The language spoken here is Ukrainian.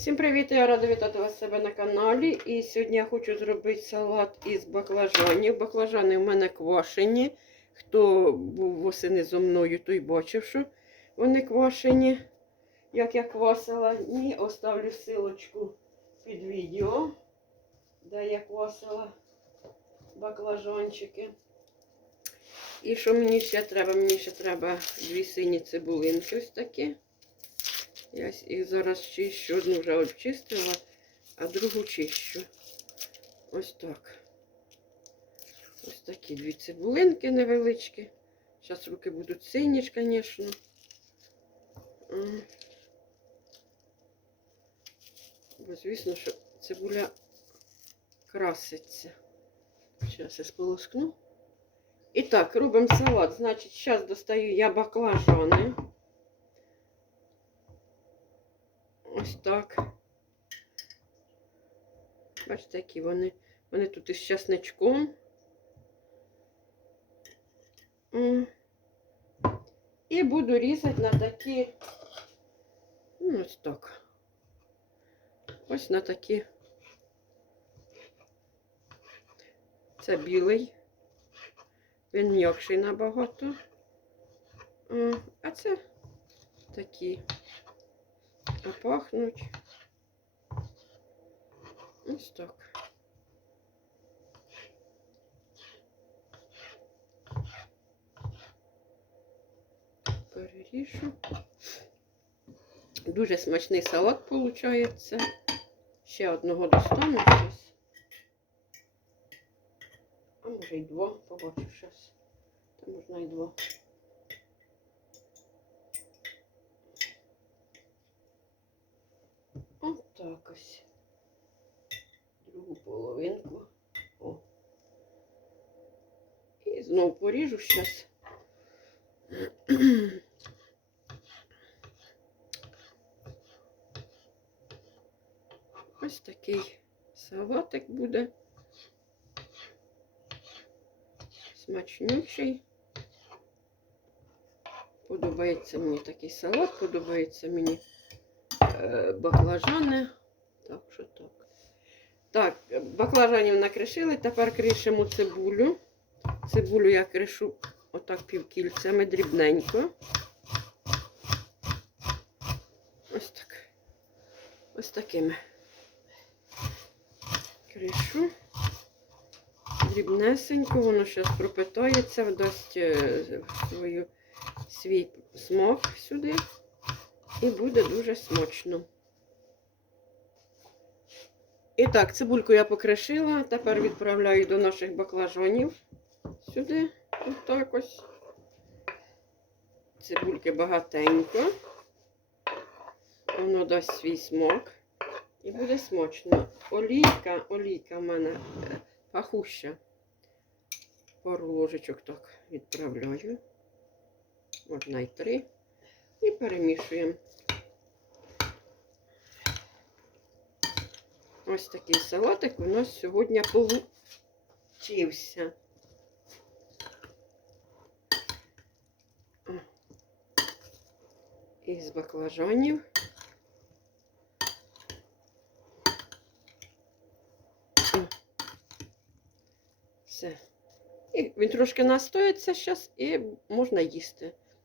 Всім привіт! Я рада вітати вас себе на каналі. І сьогодні я хочу зробити салат із баклажанів. Баклажани в мене квашені. Хто був восени зо мною, той бачив, що вони квашені, як я квасила. І оставлю силочку під відео, де я квасила баклажанчики. І що мені ще треба? Мені ще треба дві сині цибулинки ось такі. Я їх зараз чищу. Одну вже обчистила, а другу чищу. Ось так. Ось такі дві цибулинки невеличкі. Зараз руки будуть сині, звісно. Бо, звісно, що цибуля краситься. Зараз я сполоскну. І так, робимо салат. Значить, зараз достаю я баклажани. Ось так. Бачите, які вони. Вони тут із часничком. І буду різати на такі. Ну, ось так. Ось на такі. Це білий. Він м'якший набагато. А це такі. А пахнуть. Ось так. Переріжу. Дуже смачний салат виходить. Ще одного достану щось. А може й два, побачу щось. Та можна і два. От так ось. Другу половинку. О. І знову поріжу зараз. Ось такий салатик буде. Смачнючий. Подобається мені такий салат, подобається мені е, баклажани. Так що так. Так, баклажанів накришили, тепер кришимо цибулю. Цибулю я кришу отак півкільцями дрібненько. Ось так. Ось такими. Кришу. Дрібнесенько, воно зараз пропитається, дасть е, свою, свій смак сюди. І буде дуже смачно. І так, цибульку я покришила. Тепер відправляю до наших баклажанів сюди. Отак ось. Цибульки багатенько. Воно дасть свій смак. І буде смачно. Олійка, олійка в мене пахуща. Пару ложечок так відправляю. Можна й три. І перемішуємо. Ось такий салатик у нас сьогодні получився. Із баклажанів. Все. І він трошки настоїться зараз і можна їсти.